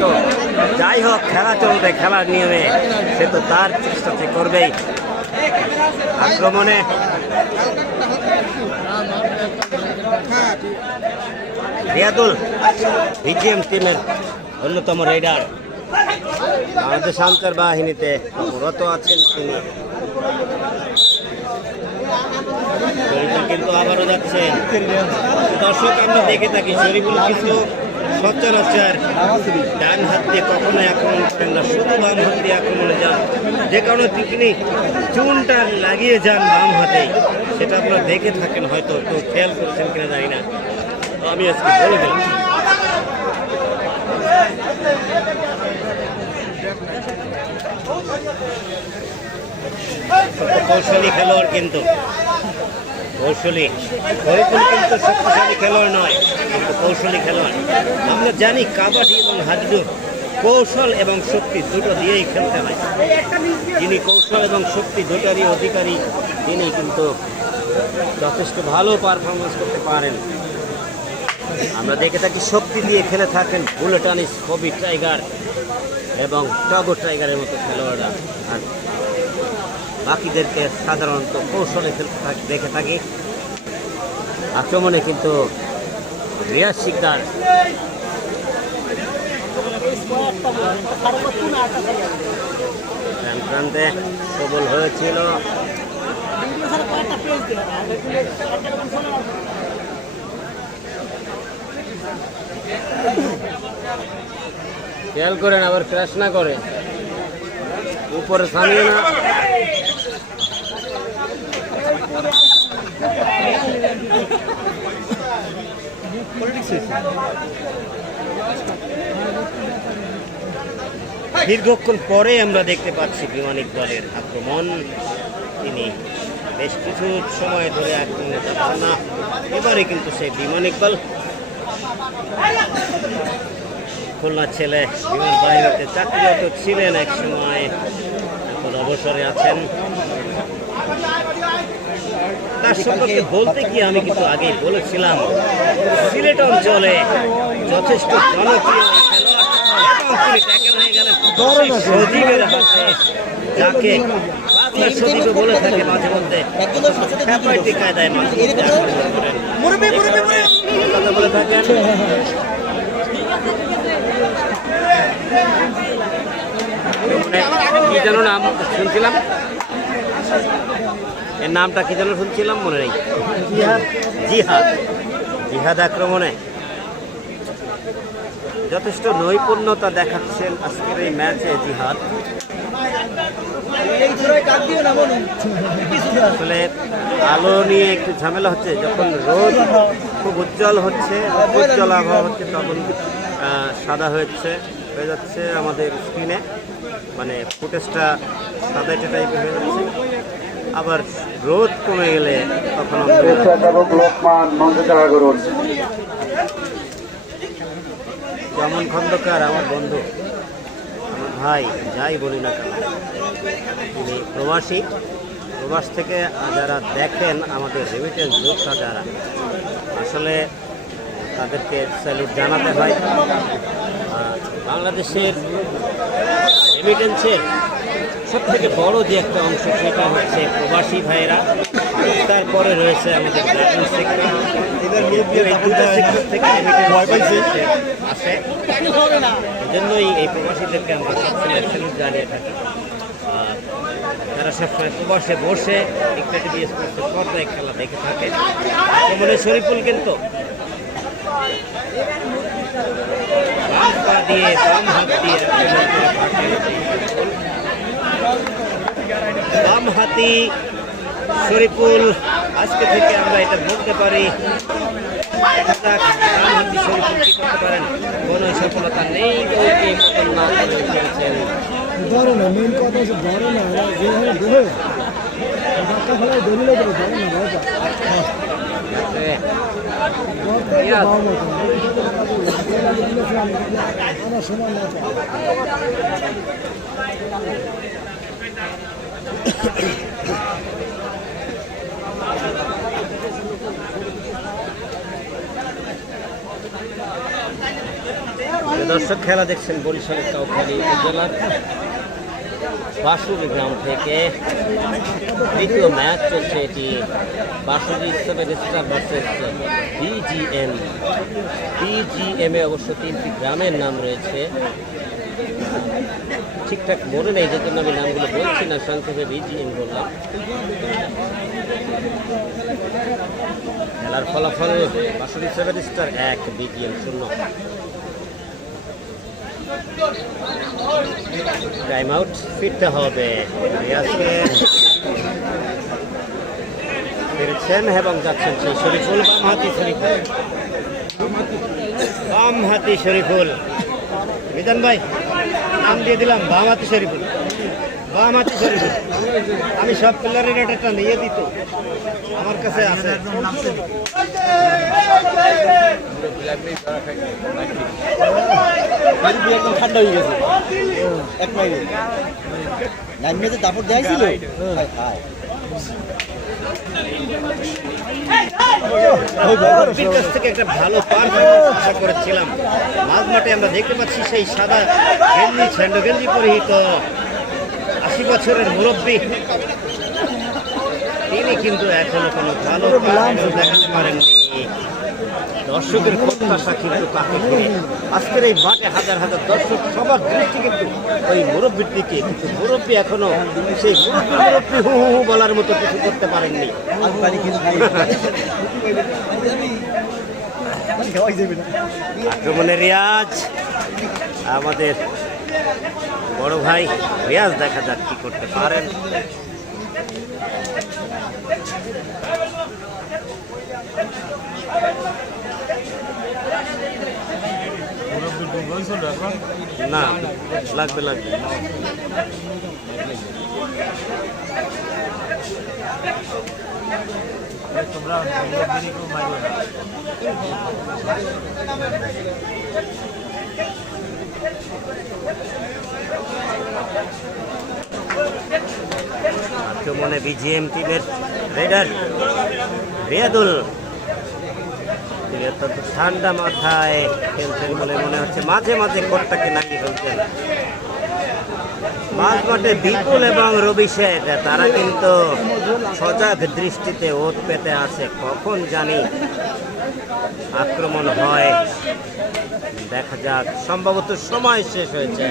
তো যাই হোক, খেলা চলবে, খেলার নিয়মে। সে তো তার চেষ্টা সে করবেই। আক্রমণে। রিয়াদুল, বিজিএম টিমের অন্যতম রেডার। আমাদের সঞ্চার বাহিনীতে রত আছেন তিনি। কিন্তু আবারও যাচ্ছে। দর্শক, আমরা দেখে থাকি, শরীফুল কিন্তু সচরাচর ডান হাত দিয়ে কখনো আক্রমণ করেন না, শুধু বাম হাত দিয়ে আক্রমণে যান। যে কারণে তিনি চুনটা লাগিয়ে যান বাম হাতে। সেটা আপনারা দেখে থাকেন হয়তো, তো খেয়াল করেছেন কিনা জানি না। আমি আজকে বলে দিলাম। কৌশলী খেলোয়াড় কিন্তু। কৌশলী। হরিপুল কিন্তু শক্তিশালী খেলোয়াড় নয়, কিন্তু কৌশলী খেলোয়াড়। আমরা জানি কাবাডি এবং হাডুডু কৌশল এবং শক্তি দুটো দিয়েই খেলতে হয়। যিনি কৌশল এবং শক্তি দুটারই অধিকারী, তিনি কিন্তু যথেষ্ট ভালো পারফরমেন্স করতে পারেন। আমরা দেখে থাকি শক্তি দিয়ে খেলে থাকেন বুলেটানিস কবি টাইগার এবং টগর টাইগারের মতো খেলোয়াড়রা। আর বাকিদেরকে সাধারণত কৌশলে দেখে থাকি। আক্রমণে কিন্তু রিয়াজ শিকদার। সবল হয়েছিল। খেয়াল করেন, আবার ক্রাশ না করে। উপরে থামিয়ে না। দীর্ঘক্ষণ পরে আমরা দেখতে পাচ্ছি বিমান ইকবালের আক্রমণ। তিনি বেশ কিছু সময় ধরে আক্রমণে যাচ্ছেন না। এবারে কিন্তু সেই বিমান ইকবাল খুলনার ছেলে বিমান বাহিনীতে চাকরিরত ছিলেন। এক সময় এখন অবসরে আছেন। তার সম্পর্কে বলতে কি আমি কিন্তু আগেই বলেছিলাম, সিলেট অঞ্চলে যথেষ্ট জনপ্রিয় যাকে সজীবে বলে থাকে মাঝে মধ্যে কায়দায় কি যেন নাম শুনছিলাম? এর নামটা কি যেন শুনছিলাম? মনে নেই। জিহাদ। জিহাদ। আক্রমণে। যথেষ্ট নৈপুণ্যতা দেখাচ্ছেন আজকের এই ম্যাচে জিহাদ। আসলে আলো নিয়ে একটু ঝামেলা হচ্ছে। যখন রোদ খুব উজ্জ্বল হচ্ছে উজ্জ্বল আবহাওয়া হচ্ছে, তখন সাদা হচ্ছে হয়ে যাচ্ছে আমাদের স্ক্রিনে। মানে ফুটেজটা সাদাইটে টাইপের হয়ে যাচ্ছে। আবার রোদ কমে গেলে তখন যেমন খন্দকার আমার বন্ধু আমার ভাই যাই বলি না কেন তিনি প্রবাসী। প্রবাস থেকে যারা দেখেন আমাদের রেমিটেন্স যোদ্ধা যারা আসলে তাদেরকে স্যালুট জানাতে হয়। আর বাংলাদেশের রেমিটেন্সের সব থেকে বড় যে একটা অংশ, সেটা হচ্ছে প্রবাসী ভাইয়েরা। তারপরে রয়েছে আমাদের ব্যাটিং সেক্টর আসে এই প্রবাসীদেরকে আমরা সবসময় স্যালুট জানিয়ে থাকি। তারা সবসময় প্রবাসে বসে একটা টিভি স্পোর্টসের পর্দায় খেলা দেখে থাকে। আক্রমণে শরীফুল কিন্তু বাম পা দিয়ে বাম হাত দিয়ে থাকেন শরীফুল। আজকে থেকে আমরা এটা বলতে পারি দেখা যাক বাম হাতি শরীফুল কি করতে পারেন? কোনো সফলতা নেই ওইকে সময় দর্শক খেলা দেখছেন বরিশালের কাউখালী উপজেলার বাসুরি গ্রাম থেকে। দ্বিতীয় ম্যাচ চলছে এটি Basuri seven star versus BGM. BGM অবশ্য তিনটি গ্রামের নাম রয়েছে। ঠিকঠাক মনে নেই যে আমি নামগুলো বলছি না সংক্ষেপে বিজিএম বললাম। খেলার ফলাফল বাসুরি সেভেন স্টার এক বিজিএম শূন্য। টাইম আউট ফিরতে হবে। ফিরছেন এবং যাচ্ছেন সেই শরীফুল বাম হাতি শরীফুল। বাম হাতি শরীফুল। বিধান ভাই। নাম দিয়ে দিলাম বাম হাতি শরীফুল। বাম হাতি শরীফুল। আমি সব প্লেয়ারের একটা নিয়ে দিত। আমার কাছে আছে। একদম ঠান্ডা হয়ে গেছে এক মাইলে নাইন দেখাইছিল হায় কাছ থেকে একটা ভালো পারফরমেন্স আশা করেছিলাম। মাঝ মাঠে আমরা দেখতে পাচ্ছি সেই সাদা গেঞ্জি ছেন্ড গেঞ্জি পরিহিত। আশি বছরের মুরব্বী। তিনি কিন্তু এখনও কোনো ভালো দেখাতে পারেননি। দর্শকের প্রত্যাশা কিন্তু তাকে ঘিরে। আজকের এই মাঠে হাজার হাজার দর্শক, সবার দৃষ্টি কিন্তু ওই মুরব্বীর দিকে। কিন্তু মুরব্বী এখনও সেই মুরব্বী মুরব্বী হু হু বলার মতো কিছু করতে পারেননি। আর পানি কিছু খাই খাওয়াই যাবে না আক্রমণে রিয়াজ, আমাদের বড় ভাই রিয়াজ দেখা যাক কি করতে পারেন। না লাগবে লাগবে। আক্রমণে বিজিএম টিমের রেডার রিয়াদুল। তিনি অত্যন্ত ঠান্ডা মাথায় খেলছেন বলে মনে হচ্ছে। মাঝে মাঝে কোটটাকে নাকি ফেলছেন। মাঝ মাঠে বিপুল এবং রবি শেখ তারা কিন্তু সজাগ দৃষ্টিতে ওত পেতে আছে কখন জানি আক্রমণ হয়, দেখা যাক। সম্ভবত সময় শেষ হয়েছে।